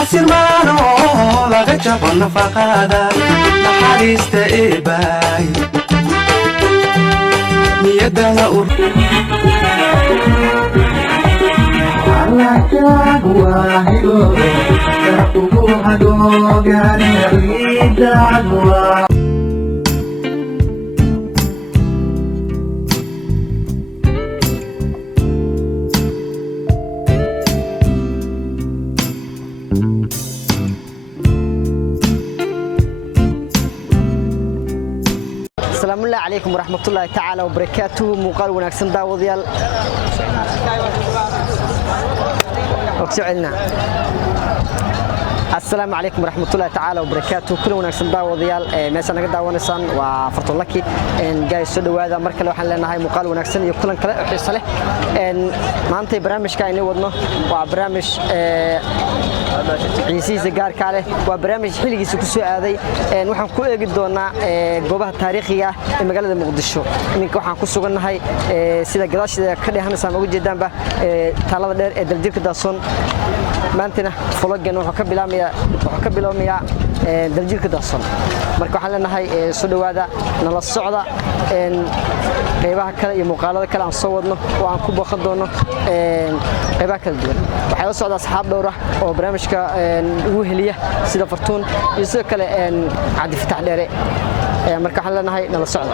xasilmaano laga jabo nafaqada naxariista eebaay niyadana Allah jagwaahido ugu hadoogaani ridagwaa السلام عليكم ورحمة الله تعالى وبركاته مقال ونكسن داوديال وكسعلنا السلام عليكم ورحمة الله تعالى وبركاته كل ونكسن داوديال مثلا قد داونسان وفرطون لكي إن جاي السودو هذا مركل وحنا لنا هاي مقال ونكسن يكلن كلا حصله إن ما أنت برامج كايني وضنا وبرامج عيسيس قار كاله وبرامج حلقي سكسو هذا نحن كل جدونا جوبها تاريخية المجال المقدسو إنك وحنا كسوقنا هاي سيدا قلاش كده هنسا موجود جدا به طلاب الدرجة كداسون ما أنتنا فلوجنا وحكبلاميا درجة كداسون مركو حلنا هاي سودو هذا نلا الصعدة قيبها كلا يمقالة كلا عن صوتنا وعن كوب خدونا قيبها كلا دول وحيو صعد أصحاب دورة وبرامج كوهلية سيدا فرتون يصير كلا عاد يفتح داري مركو حلنا هاي نلا الصعدة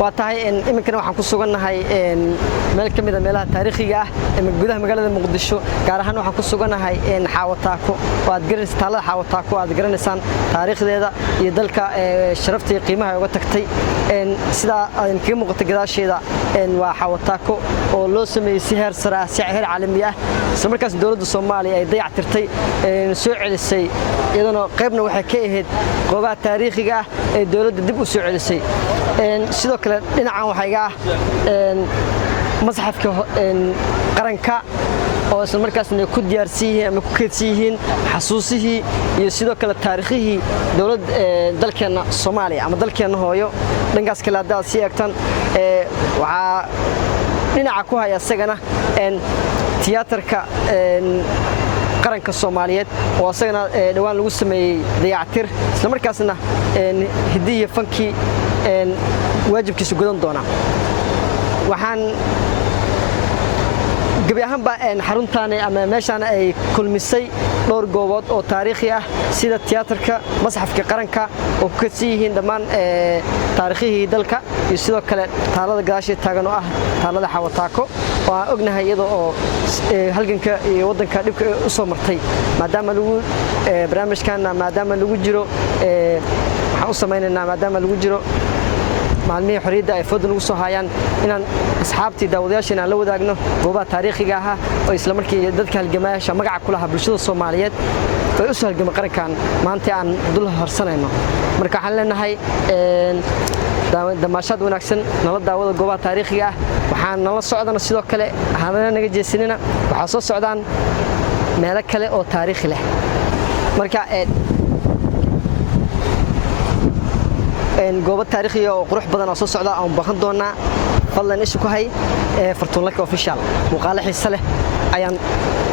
واتاي إن إمكاننا وحنا كسوقنا هاي إن ملك ميدا ميلها تاريخية من جودها مجال المقدسو كارهنا وحنا كسوقنا هاي إن حاوتاكو وأتجرن ستالا حاوتاكو وأتجرن إنسان تاريخ ذا يدلك شرفتي قيمها وتكتي إن سدا إن كم وقت جداش هذا إن وحاوتاكو ولوسم سهر سرا سعر عالمية سمركز دولة الصومالية يضيع ترتي إن سوء السي إذا قبنا وحكيه قوات تاريخية الدولة دب سوء السي إن سدا كلا dhinacan waxayga in masxafka qaranka oo isla markaasna ku diyaarsiiyeen ama ku keedsiiyeen xasuusihii iyo sidoo kale taariikhii dawlad dalkeena Soomaaliya ama dalkeena hooyo dhangaas kala daad si eegtan waxa dhinaca ku haya isagana tiyaatarka qaranka Soomaaliyeed oo asagana dhawaan lagu sameeyay dayactir isla markaasna hidiye fanki واجبkiisu gudan doona waxaan gabi ahaanba xaruntaani ama meeshaan ay kulmisay dhowr goobood oo taariikhi ah sida tiyaatarka masxafka qaranka oo ka siiyeen dhamaan taariikhii dalka iyo sidoo kale taalada gaashay taagan oo ah taalada xawataako oo aan ognahay iyadoo oo halganka iyo wadanka dhibka u soo martay maadaama lagu barnaamijkan maadaama lagu jiro waxaan u sameeynaa maadaama lagu jiro maalmihii xorriyadda ay fadlan ugu soo hayaan inaan asxaabtii daawadayaashana la wadaagno goobaha taariikhiga ah oo isla markii dadka halgamayaasha magaca ku lahaa bulshada Soomaaliyeed ay u soo halgamay qarankan maanta aan dul horsanayno marka waxaan leenahay damaashad wanaagsan nala daawada goobaha taariikhiga ah waxaan nala socdana sidoo kale hadana naga jeesinina waxa soo socdaan meelo kale oo taariikhi leh marka goobo taariikhi oo qurux badan oo soo socda aan baahan doonaa fadlan isku hay fartuun laka official muuqaal xiiso leh ayaan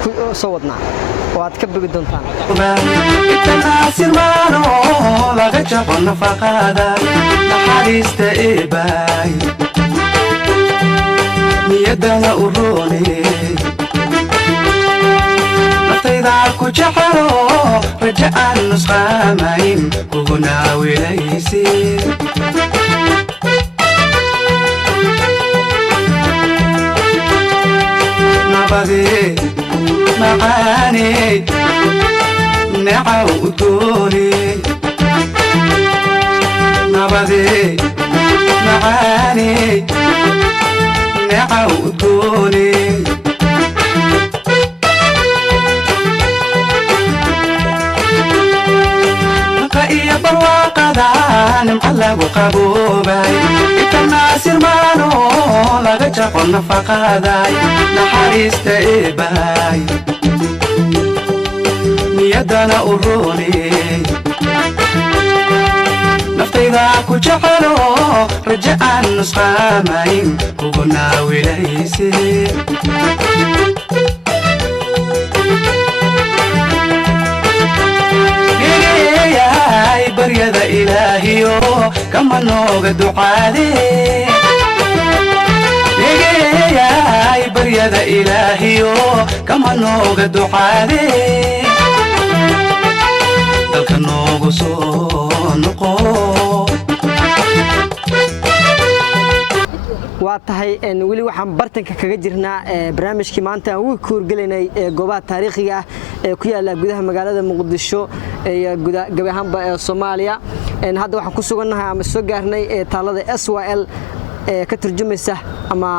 ku soo wadnaa oo aad ka bogi doontaan itanaasirmaano laga jabo nafaqada naxariista eebaay niyadana u rooney naftayda ku jecelo raja aan nusqaamayn kuguna wilaysid nabadee معاني نعو دوني نبضي معاني نعو دوني نقايا برواقة نمحلق قبوباي الناصر مانو لغا جاقو نفقا داي نحاريست إيباي niyadana u rooney naftayda ku jecelo raja aan nusqaamayn kuguna wilaysid geeyay baryada ilaahiyo kama nooga ducaadee geeyay baryada ilaahiyo kama nooga ducaadee dalka noogu soo noqo waa tahay weli waxaan bartanka kaga jirnaa barnaamijkii maanta aan ugu kuurgelinay goobaha taariikhiga ah ee ku yaala gudaha magaalada Muqdisho iyo gabi ahaanba Soomaaliya hadda waxaan ku sugannahay ama soo gaarnay taalada SYL ka turjumaysa ama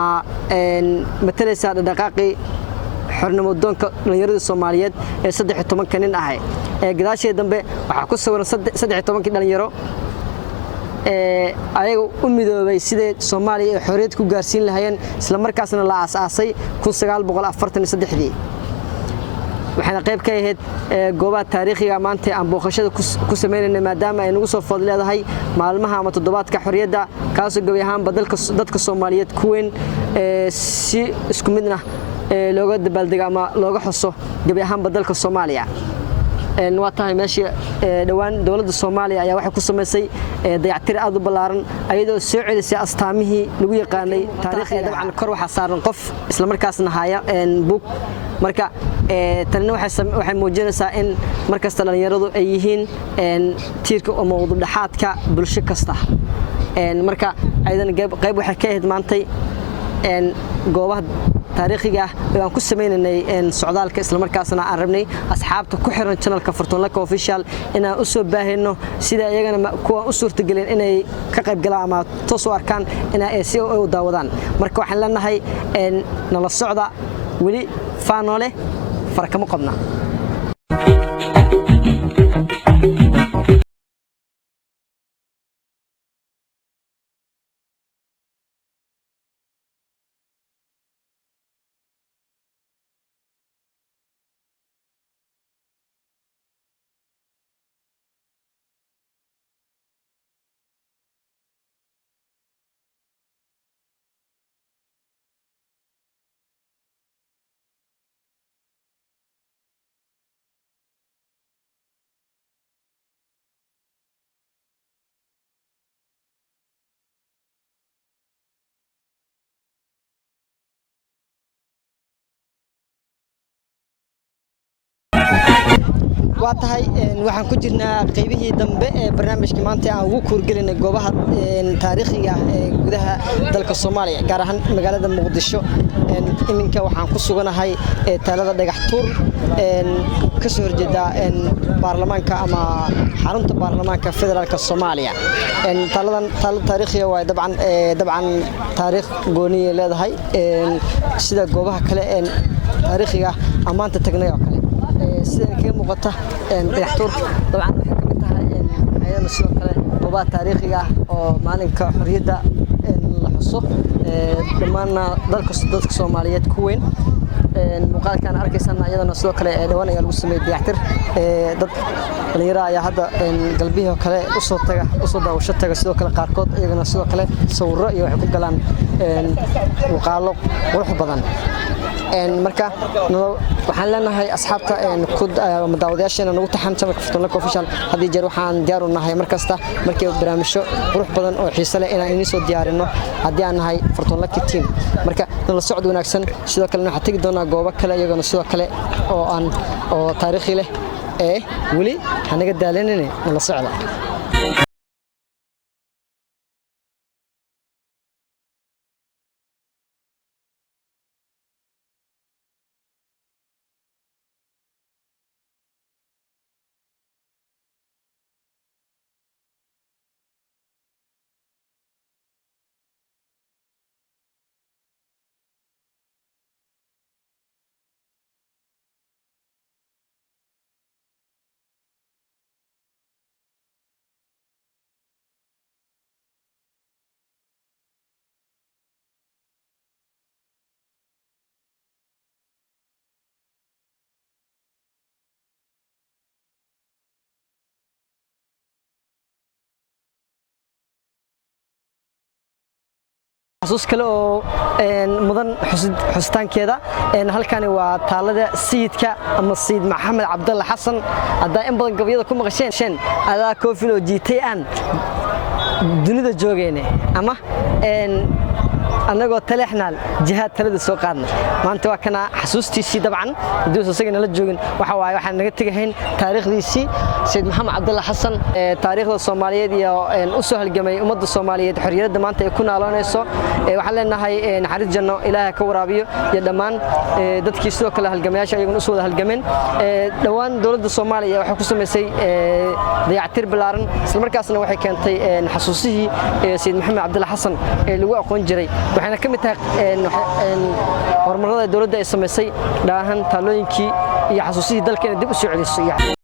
matalaysa dhaqaaqii xornimo doonka dhalinyarada Soomaaliyeed ee 13 nin ah gadaashii dambe waxa ku sawiran 13 dhalinyaro ayaga u midoobay sidii Soomaaliya ay xorriyad ku gaarsiin lahaayeen isla markaasna la aasaasay 1943 waxaana qayb ka ahayd goobaha taariikhiga maanta aan booqashada ku sameynayna maadaama ay nagu soo food leedahay maalmaha ama toddobaadka xorriyadda kaasoo gabi ahaanba dadka Soomaaliyeed ku weyn si isku midna looga dabaaldego ama looga xuso gabi ahaanba dalka Soomaaliya waa tahay meeshii dhawaan dawladda Soomaaliya ayaa waxay ku sameysay dayactir aad u ballaaran ayadoo soo celisay astaamihii lagu yaqaanay taariikhda dabcan kor waxa saaran qof isla markaasna haya book marka tanina waxay muujinaysaa in markasta dhalinyaradu ay yihiin tiirka ama wada dhaxaadka bulsho kasta marka aydan qayb waxay ka ahayd maantay goobaha taariikhiga aan ku sameynay socdaalka isla markaasna aan rabnay asxaabta ku xiran channelka Fortune Lake Official inaan u soo baahino sida iyagana kuwa u suurtagelin inay ka qayb galaan ama toos u arkaan inay si u daawadaan marka waxaan leenahay nala socda weli faanole farkama qabna waa tahay waxaan ku jirnaa qaybihii dambe ee barnaamijka maanta aan ugu kuurgelinay goobaha taariikhiga ah ee gudaha dalka Soomaaliya gaar ahaan magaalada Muqdisho iminka waxaan ku suganahay taalada dhagax tuur ka soo horjeeda baarlamaanka ama xarunta baarlamaanka federaalka Soomaaliya taaladan taariikhiga waa dabcan taariikh gooni leedahay sida goobaha kale taariikhiga amaanta tagnay oo kale sida kaga muuqata dhagaxtuur dabcan waxay ka mid tahay ayadana sidoo kale goobaha taariikhiga oo maalinka xorriyadda la xuso dhammaan dadka Soomaaliyeed ku weyn muuqaalkan arkaysana ayadana sidoo kale dhawaan ayaa lagu sameeyay dhagaxtir dad dhalinyaro ayaa hadda galbihi kale u soo daawasho taga sidoo kale qaarkood iyagana sidoo kale sawirro iyo waxay ku galaan muuqaalo qurux badan marka waxaan leenahay asxaabta daawadayaasheena nagu taxan channelka Fortune Luck Official hadii jeer waxaan diyaar u nahay markasta markii barnaamijyo qurux badan oo xiiso leh inaan idin soo diyaarino hadii aan nahay Fortune Luck team marka la socod wanaagsan sidoo kale waxaan tagi doonaa goobo kale iyagana sidoo kale oo taariikhi leh wali hanaga daalanine la socda xasuus kale oo mudan xustaankeeda halkani waa taalada sayidka ama sayid maxamed cabdulla xasan hadaa in badan gabayada ku maqasheen adaa koofil oo jiitay aan dunida joogayne ama anagoo taleexnaal jihaad talada soo qaadnay maanta waa kana xasuustiisii dabcan hadii isagana la joogin waxa waaye waxaan naga tagayn taariikhdiisii sayid maxamed cabdulla xasan taariikhda Soomaaliyeed iyo u soo halgamay ummadda Soomaaliyeed xorriyadda maanta ay ku naaloonayso waxaan leenahay naxariis janno Ilaahay ka waraabiyo iyo dhammaan dadkii sidoo kale halgamayaasha ayaguna u soo wada halgameen dhawaan dawladda Soomaaliya waxay ku sameysay dayactir balaaran isla markaasna waxay keentay xasuusihii sayid maxamed cabdulla xasan ee lagu aqoon jiray waxaana ka mid tahay horumarada dawladda ay sameysay dhaahan taalooyinkii iyo xasuusihii dalkeena dib u soo celisay